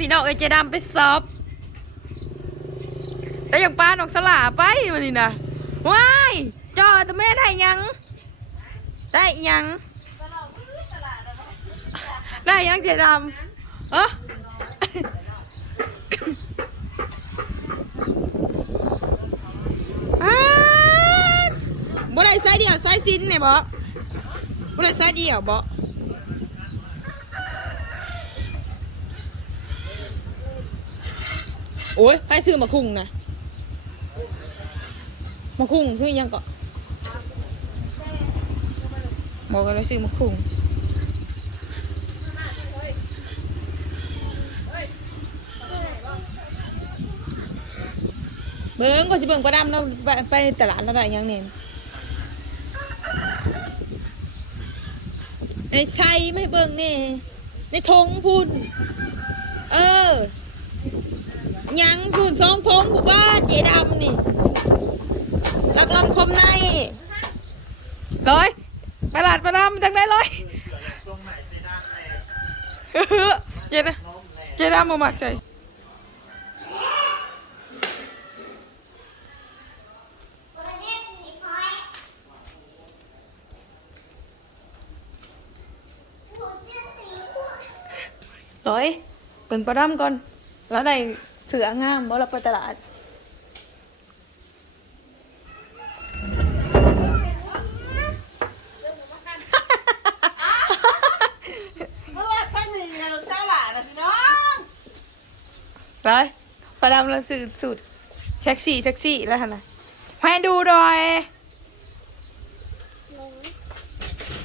พี่น้องเอ้ยเจดำไปสอบแล้วอย่างป้าน้องสลาไปวันนี้นะว้ายจอแต่แม่ได้ยัง ได้ยังได้ยังเจดำเอออ้าวบ่ได้ไซส์เดียวไซส์ซินเนี่ยบ่บ่ได้ไซส์เดียวบ่ โอ้ยไปซื้อมาคุ้งนะมาคุ้งคืออิหยังก็บอกกันเลยซื้อมาคุ้งเบิ้งก็จะเบิ้งประดำแล้วไปไปตลาดแล้วได้ยังเนี่ยในไซไม่เบิ้งนี่ในทงพุ่น เออ ยังพุ่นสองทงกูว่าเจดำนี่ลักลำคมในร้อยประหลาดประดำจังได้ร้อยเจดำเจดำมาหมักใส่ร้อยเป็นประดำก่อนแล้วได้ เสืองามบ่เราไปตลาด เมื่อท่านนี่เราเช้าหลานนะพี่น้องร้อยประดำเราสื่อสุดเช็คสี่เช็คสี่แล้วหั่นนะให้ดูหน่อย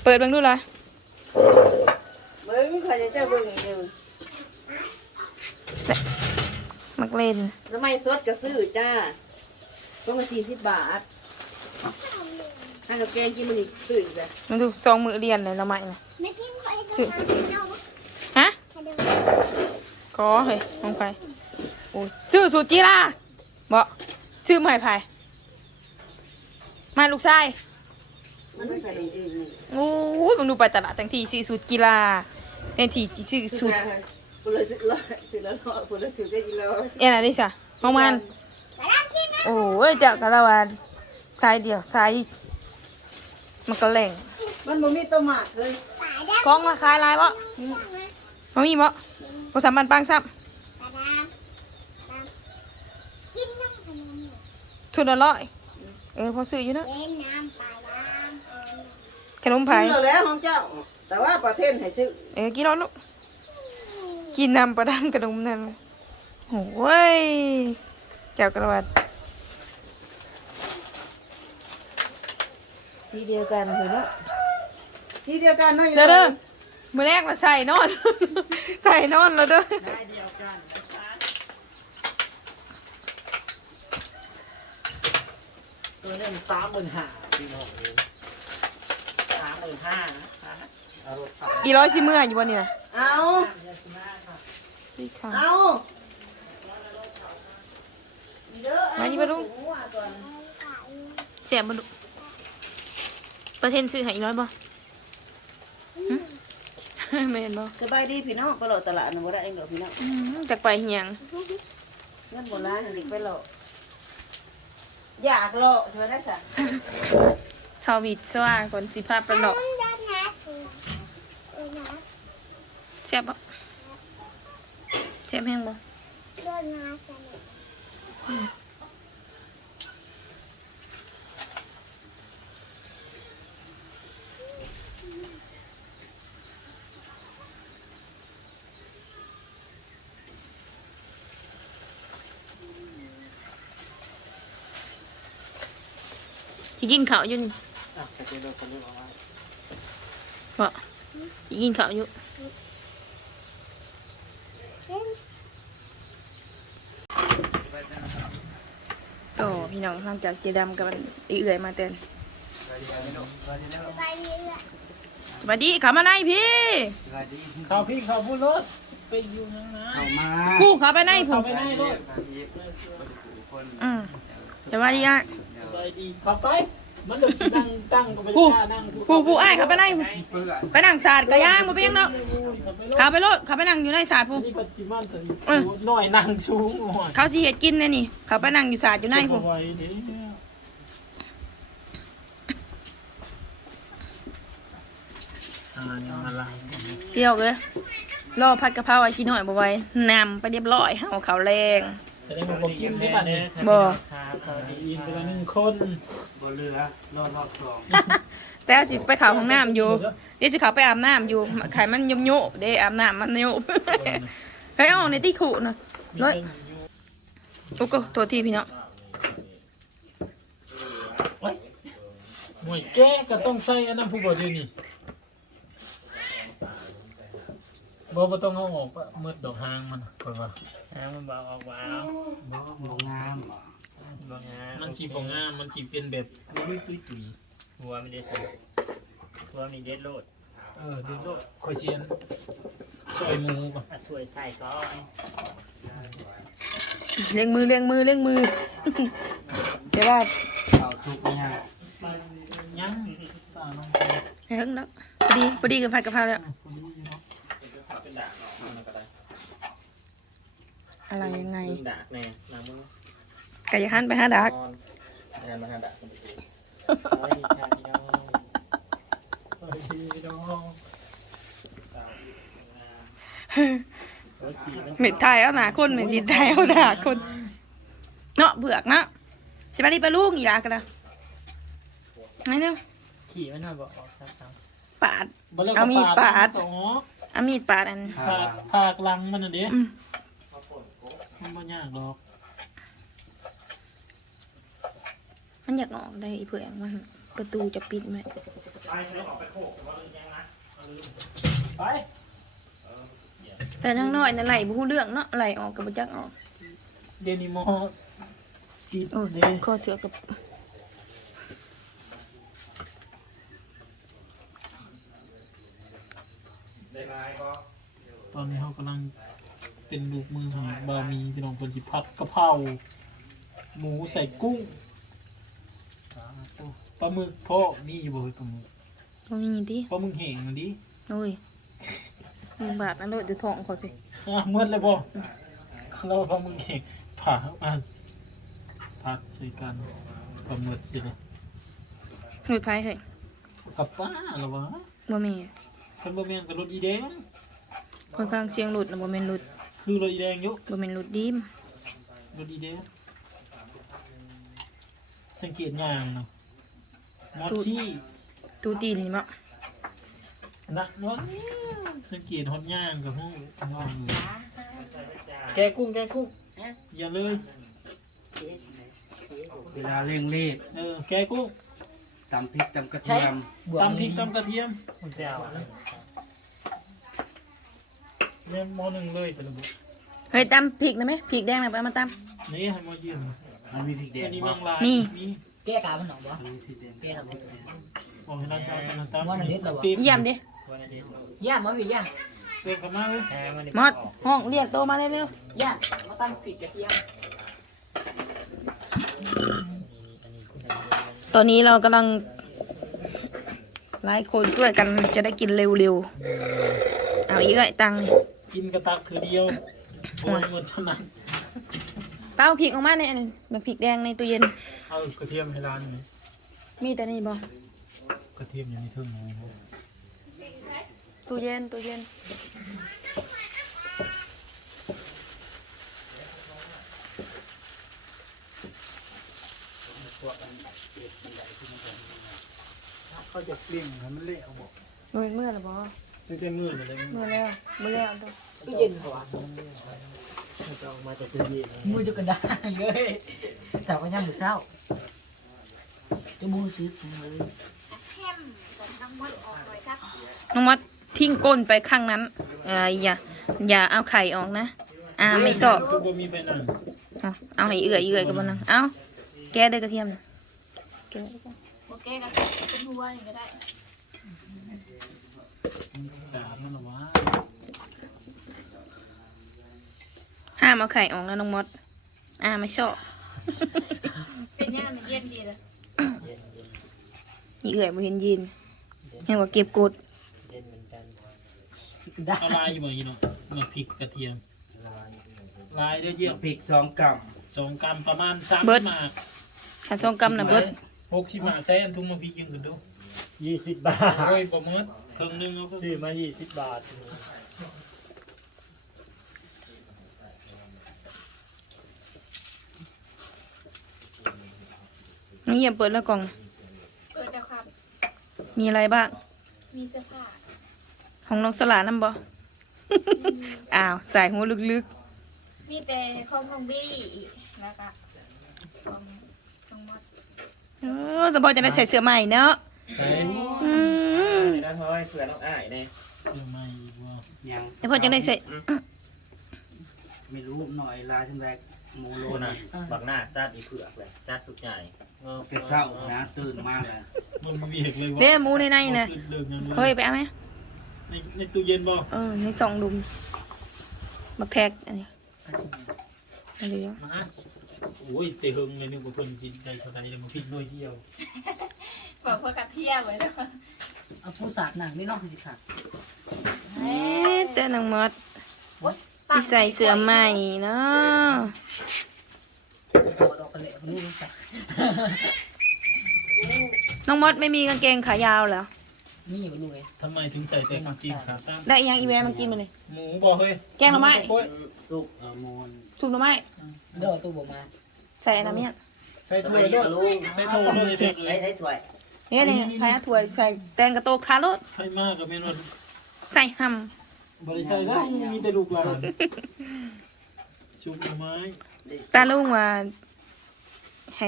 เปิดเบังดูเลย เบิ้งใครจะเจ้าเบิ้งอยู่ มัก เล่นทำไมสดกระซื้อจ้าต้องมาสี่สิบบาทให้กับแกงกินมันอีกซื้ออีกเลยมันดูซองมือเรียนเลยละไหมนะไม่ทิ้งไว้ตรงชื่อนั้นเอาฮะให้ดูก็เฮ้ยมองไปโอ้ชื่อสุจิราบ่ชื่อใหม่ไผ่มาลูกชายมันไม่ใส่เองเองนี่โอ้ยมึงดูไปตลาดทั้งทีสี่สูตรกีฬาแทนที่ซื้อสูตรปุเลยซื้อละซื้อแล้วเนาะปุเลยซื้อได้อีแล้วเอ็นอะไรจ้ะห้องมันกระดาษที่นะโอ้ยเจ้ากะละวันสายเดียวสายมันก็แหล่งมันบ่มีตัวหมากเลยสายดำกล้องราคายลายบ่บ่มีบ่บ่สามพันปังซ้กระดาษกระดาษกินน้ำขนมำทุนละร้อยเออพอซื้ออยู่เนอะเล่นน้ำปลาดขนมกิไผ่นแล้วแล้วของเจ้า แต่ว่าประเทศให้ซื้อ เออกินแล้วลูก กินน้ำประดันขนมนั่นโอ้ยเจ้ากะละวันสีเดียวกันเลยเนาะสีเดียวกันเนาะเด้อเด้อมื้อแรกมาใส่นอน ใส่นอนแล้วเด้อตัวนึงสามหมื่นห้าพี่น้อง สามหมื่นห้าอีร้อยสิเมื่ออยู่บ่นี่นะเอานี่ค่ะเอามานี่มาดูแซ่บบ่ลูกประเทศซื้อให้อีร้อยบ่หึแม่นบ่สบายดีพี่น้องไปโหลดตลาดนะบ่ได้เองดอกพี่น้องอืมจักไปเฮียงเงินโบราณเด็กไปโหลดอยากโหลดเธอได้สัก ชาววิทย์สว่างคนสิพาไปำหลอกน้ำยาหนาคือเออนะแซ่บบ่ ซ่บแห้งบ่โดนนาสนิทสิกินข้าวอยู่นี่บ่สิกินข้าวอยู่เล่นโอ้พี่น้องหลังจากเจดำกับอีเอื่อยมาเต้นไปเรื่อยสวัสดีขามาในพี่เขาพี่เขาพูดรถไปอยู่นั่งนะเข้ามาผู้ขาไปในผเขามไปได้รถอืมสวัสดีอะไปดีเขาไป มันจะนั่งตั้งก็ไปผู้ท่านั่งผู้ผู้อ้ายเขาไปไหนเปื่อยไปนั่งศาสตร์กะย่างมาเป็นยังเนาะเขาไปโลดเขาไปนั่งอยู่ในศาสตร์ผู้นี่ปัจจุบันตัวหน่อยนั่งชูหน่อยเขาสิเฮ็ดกินเลยนี่ เขาไปนั่งอยู่ศาสตร์อยู่ในผู้ไว้เด้อ่ายังมาละเปรี้ยวเลยรอผัดกะเพราไอ้กินหน่อยบ่ไหว้นำไปเรียบร้อยเฮาเขาวแรง แสดงว่าผมกินได้บัดนี้บ่สวัสดีอินไปแล้วหนึ่งคนบ่เหลือรอบรอบสองแต่สิไปเข้าห้องน้ำอยู่เดี๋ยวสิเขาไปอาบน้ำอยู่ไขมันยมโยบเด้อาบน้ำมันโยบเฮ้ยเอาในที่ขู่นะร้อยโอ้ก็ตัวที่พี่เนาะหน่วยแก้ก็ต้องใส่อันนั้นผู้บ่ดีนี่ บ่บ่ต้องเอาออกมืดดอกหางมันเพิ่นว่าหางมันเบาออกว้าวบ่บ่งามบ่บางงามันสิบ่งามมันสิเป็นแบบลุยๆตุยหัวมันเด็ดสุดหัวมันเด็ดโลดๆเออเดี๋ยวก็ค่อยเชียนซอยหมูก่อนอะช่วยใส่ก้อนเลี้ยงมือเลี้ยงมือเลี้ยงมือเดี๋ยวว่าเอาซุปเนี่ยยังสาน้องให้เฮิงแล้วพอดีพอดีกับผัดกะเพราแล้ว อะไรยังไงมึงดักแน่น้ำมึงไก่หันไปหาดักนอนงานมาหาดักมันไปดูโอ้ยชาพี่น้องเฮ้ยพี่น้องโอ้ยขี่มันเม็ดไทยเอาหนาคนเม็ดจีนไทยเอาหนาคน เนาะเบือกเนาะจะไปรีบไปลูกอีหลากันละไงเนาะขี่มันมาบอกออกครับครับปาดบ่แล้วก็เอามีดปาดอ๋อ เอามีดปาดอันผ้าผากผากลังมันน่ะเด้อืม มันบ่ยากหรอกมันอยากออกได้อีเผื่อมันประตูจะปิดไหมไปแต่ทั้งน้อยนั่นไหลบูเรื่องเนาะไหลออกกับบุจักออก เดนิโมติดโอ้ยเด้ ข้อเสือกับ ตอนนี้เขากำลังเป็นลูกมือของบะหมี่พี่น้องคนที่ผัดกะเพราหมูใส่กุ้งปลาหมึกพ่อมีอยู่บ่เฮ้ยปลาหมึกตรงนี้ดิปลาหมึกแห้งน่ะดิโอ้ยมึงบาดอันโดดจะท้องคอยไปอะเมื่อเลยบ่เราปลาหมึกแห้งผ่าอันผัดใส่กันปลาหมึกสินะหนุ่ยไพ่เฮ้ยกับป้าเหรอวะบ่แมี คันบ่แม่นกับรถอีแดงคอยฟังเสียงหลุดนะบ่แม่นหลุดคือรถอีแดงอยู่บ่แม่นหลุดดิมรถอีแดงสังเกตอย่างเนาะมอดซี่ตูตีนนี่มั้งนะวะสังเกตฮอดย่างกับหูแกะกุ้งแกะกุ้งอย่าเลยเวลาเร่งรีบเออแกะกุ้ง ตำพริกตำกระเทียมตำพริกตำกระเทียมมึงจะเอาอะไรเนี่ยหมอหนึ่งเลยแต่ละบุเฮ้ยตำพริกนะไหมพริกแดงนะไปเอามาตนี่ให้หมอยืมมันมีพริกแดอังนนี้บ่มังลายมีมีแก้กามันหนอบ่มีพริกแดงแก้กับบอกให้ร้านชาวกันนะตามว่ามันเด็ดเหรอวะติ๊บำเยี่ยมดิหัวนั่นเด็ดโลดย่ามาพี่ย่าเติมเข้ามาเลยหางมันเด็ดมอดห้องเรียกโตมาเร็วย่ามาตั้งปีกกระเทียม อันนี้คุณ ๆ ตอนนี้เรากำลังหลายคนช่วยกันจะได้กินเร็วๆ เอาอีกไอ้ตังค์นี่กินกระตักคือเดียวโอ้ยหมดฉนันเป้าพริกออกมาในอันแบบพริกแดงในตู้เย็น เอากระเทียมให้ร้านหน่อยมีแต่นี่บ่กระเทียมยังไม่ถึงเลยตู้เย็นตู้เย็น เขาจะเปลี่ยนให้มันเละเอาบอกมือเมื่อหรอบ่ไม่ใช่มือเลยเมื่อแล้วเมื่อแล้วตัวตู้เย็นเหรอวะมันจะออกมาจากตู้เย็นมือจะกระด้างเลยสาวก็ย่างมือเศร้าจะมูซื้อเลยน้องมัดทิ้งก้นไปข้างนั้นเอออย่าอย่าเอาไข่ออกนะอ่าไม่สอบทุกคนมีไปนั่งเอาเอาให้เอื่อยเอื่อยกับมันนะเอาแก้ได้กระเทียมนะแก้ได้ ก่อนโอเคก็เป็นหัวอย่างก็ได้ด่ามันหรอวะห้ามเอาไข่ออกนะน้องมด อ่าไม่ชอบ เป็นย่างมันเย็นดีเลยเย็นเย็นอีเอื่อยบ่เห็นยินเห็นว่าเก็บกดเด่นเหมือนกันได้เอาลายอยู่บ่อีเนาะมาพริกกระเทียมลายเด้อเยี่ยมพริกสองกรัมสองกรัมประมาณสามเบิดหมากถ้าสองกำน่ะเบิด หกสิบหมากใส่อันทุ่งมาพริกยังกันดูยี่สิบบาทโอ้ยบ่เมิดครึ่งหนึงเอาก็ซื้อมายี่สิบบาทนี่เยี่ยมเปิดแล้วกล่อง เปิดนะครับ มีอะไรบ้าง มีเสื้อผ้าของน้องสลานํบ่ อ้าวใส่หัวลึกมีแต่ของทองบี้แล้วก็ของของมดๆ เออสมพอจะได้ใส่เสื้อใหม่เนาะใส่อืมนะเฮ้ยเผื่อน้องอ้ายเนี่ยเสื้อใหม่อีกบ่ยังแล้วพอจะได้ใส่ไม่รู้หน่อยลายทั้งแรกหมูโลโคนนะน่ะบักหน้าจ้าดอีเผือกเลยจ้าดสุดใหญ่แต่เศร้านะตื่นมากเลยมันบ่มีเหตุเลยว่าเด้หมูในในน่ะเดิมยังเฮ้ยไปเอาไหมในในตู้เย็นบ่เออในซองดุมบักแท็กอันนี้อันนี้ มา โอ้ยเตะเฮิงเลยนึกว่าเพิ่นสิได้เท่าใดแล้วมาพริกน้อยเดียวบอกเพื่อกระเทียมไว้แล้วเอาผู้สาดหนังไม่นอกสิค่ะเอ๊ะแต่นางมดตั้งที่ใส่เสื้อใหม่เนาะโดดออกกันเลยนี่รู้จักน้องมดไม่มีกางเกงขายาวเหรอ นี่มาดูไงทำไมถึงใส่แต่กางเกงขาสั้นได้อีหยังอีแวมากินมาเลยหมูบ่เฮ้ยแกงหน่อไม้โอ้ยสุกเออมูนซุปหน่อไม้เดี๋ยวเอาตู้บอกมาใส่อันนั้นเนี่ยใส่ถ้วยด้วยใส่โถด้วยเด็กเลยใช้ถ้วยเนี่ยเนี่ยใครเอาถ้วยใส่แตงกระโตกคารถใช่มากก็แม่นว่าใส่หบ่ได้ใส่ได้มีแต่ลูกหลานชุบหน่อไม้ำตาลุงว่า ให้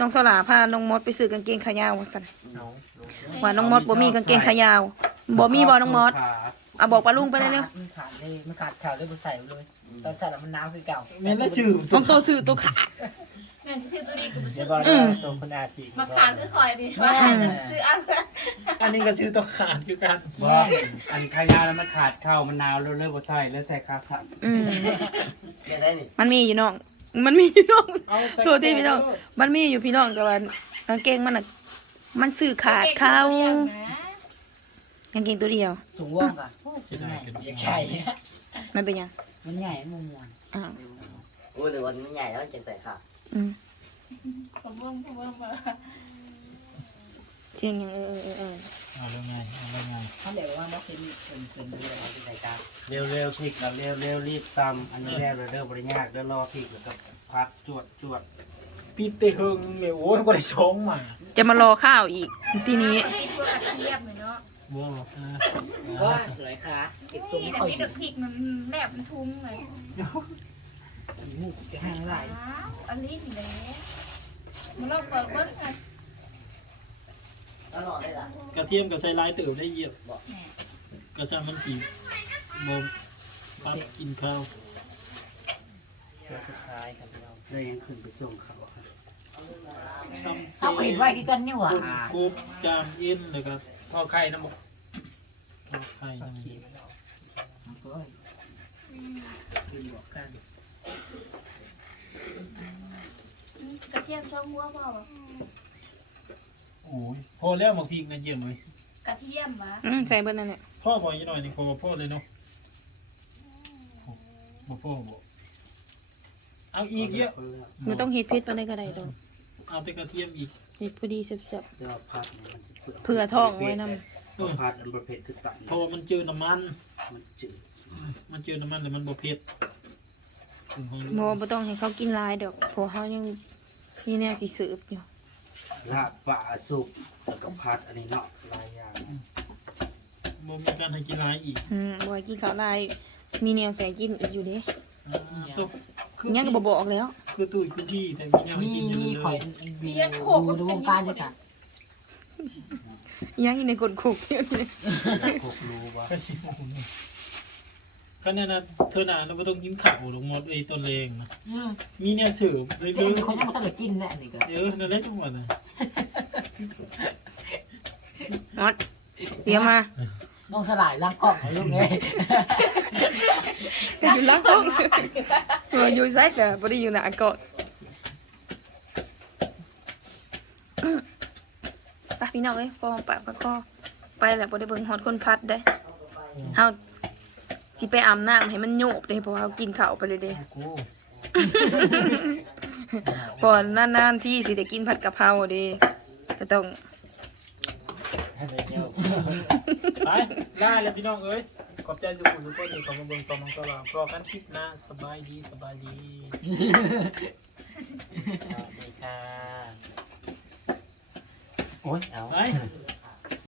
น้องสลาพาน้องมดไปซื้อกางเกงขายาวว่าซั่นว่าน้องมดบ่มีกางเกงขายาวบ่มีบ่น้องมดเอาบอกปลาลุงไปเลยเร็วมันขาดเลยมันขาดข่าวได้บุใส่เลย ตอนใส่แล้วมันน้ำคือเก่าแม่นละชื่อน้องโตซื้อตัวขาดเงินที่ซื้อตัวนี้กูเดี๋ซื้ยวอก่อนนะตรงคนอาชีมาขานคือคอยดิว่าซื้ออันละอันนี้ก็ชื่อต้องขาดคือกันว่าอันขายาวแล้วมันขาดเข้ามันนาวแล้วเลยบ่ใส่แล้วใส่คาสันอืมไม่ได้นี่มันมีอยู่น้อง มันมีอยู่น้องเอาใส่ตัวที่พี่น้องมันมีอยู่พี่น้องแต่ว่ากางเกงมันน่ะมันซื้อขาดเข้าเก่งนะกางเกงตัวเดียวสูงว่องก่ะเสียดายกันใช่มันเป็นหยังมันใหญ่มันมวนอ้าวโอ้ยแต่วันมันใหญ่แล้วมันจะใส่ขาอืมผมว่าผมว่าผมว่าเชียงหยังเออเออเออเออ เอาแล้วไงเอาแล้วไงเขาเดี๋ยวว่าม็อกเป็นเป็นเป็นดูแลเป็นรายการเร็วเร็วๆพริกแล้วเร็วเร็วๆรีบตำอันนี้แล้วเด้อบริยากเด้อรอพริกแล้วก็พัดจวดจวดปีเตะเฮิงเลยโอ้ยบ่ได้ช้องมาจะมารอข้าวอีกทีนี้มีตัวกระเทียมเลยเนาะบ่อ่าว่าสวยค่ะเก็บทรงนี่ไม่แต่ค่อยมีดีดอกพริกมันแลบมันทุ่งเลยมูกจะห้างไรอ้าวอันนี้นี่แหละมันลองเปิดเบิ้งไง ตลอดเลยล่ะกระเทียมกับใส่ลายเติบได้เหยียบกระชามันกี่บ่ปัดกินข้าวตัวสุดท้ายครับพี่น้องเลยยังขึ้นไปส่งเขาครับเอาเห็นไว้ที่กันนี่หว่าคนกบจามเอ็นเลยครับทอดไข่น้ำบ่ทอดไข่น้ำบ่คือบอกกันกระเทียมช่องหัวเปล่า โอ้ยพอแล้วบางทีกันเยี่ยมเลยกระเทียมวะอืมใส่เบิดนั่นแหละพ่อบอกยี่หน่อยนี่พอพ่อเลยเนาะบ่พ่อบ่เอาอีกเยอะไม่ต้องเฮ็ดเผ็ดปานใดก็ได้ดอกเอาแต่กระเทียมอีกเฮ็ดพอดีแซ่บเดี๋ยวพัดนี่มันสิๆเผื่อท้องไว้นำเพราะพัดอันประเภทคือตันพอมันเจอน้ำมัน มันจืดมันเจอน้ำมันแล้วมันบ่เผ็ดถึงของบ่บ่ต้องให้เขากินหลายดอกเพราะเขายังมีแนวสิเสิร์ฟอยู่ ลาบปลาสุกแล้วก็พัดอันนี้เนาะหลายอย่างบ่มีการให้กินหลายอีกอืมบ่ให้กินข้าวหลายมีแนวใส่กินอีกอยู่เด้อ่าตุ๊กคือยังก็บ่บอกแล้ว คือตุ้ยคือที่แต่มีแนวให้มีกินอยู่มีเลข่อยยดูดูวงการด้วยค่ะยังอยู่ในกฎคุกอยู่นี่พวกรู้ว่าก็สิโอ้โหขนาดนั้นเธอน่ะเราบ่ต้องกินข้าวลงหมดไอ้ต้นเลงนะมีแนวเสิร์ฟเลยเดี๋เด้ยวอเขายังไม่ทันได้กินแน่นี่ก็เออนั่นแหละจังหวะน่ะมอดเดี๋ยวมาน้องสลายล้างกล่องให้ลูกไงอยู่หลังห้องเอออยู่ไสซะบ่ได้อยู่หน้าเกาะไปพี่น้องเอ้ยพอปากปากคอไปแล้วบ่ได้เบิ่งฮอดคนพัดได้เฮา สิไปอาบน้ำให้มันโยกเด้เพราะว่าเฮากินข้าวไปเลยเด้กูพอนานๆที่สิได้กินผัดกะเพราเด้ก็ต้องให้ไปเที่ยวไปล่าแล้วพี่น้องเอ้ยขอบใจสุขุมทุกคนที่เข้ามาเบิ่งซองน้องตลอดรอกันคลิปหน้าสบายดีสบายดีสวัสดีค่ะโอ้ยเอา ไป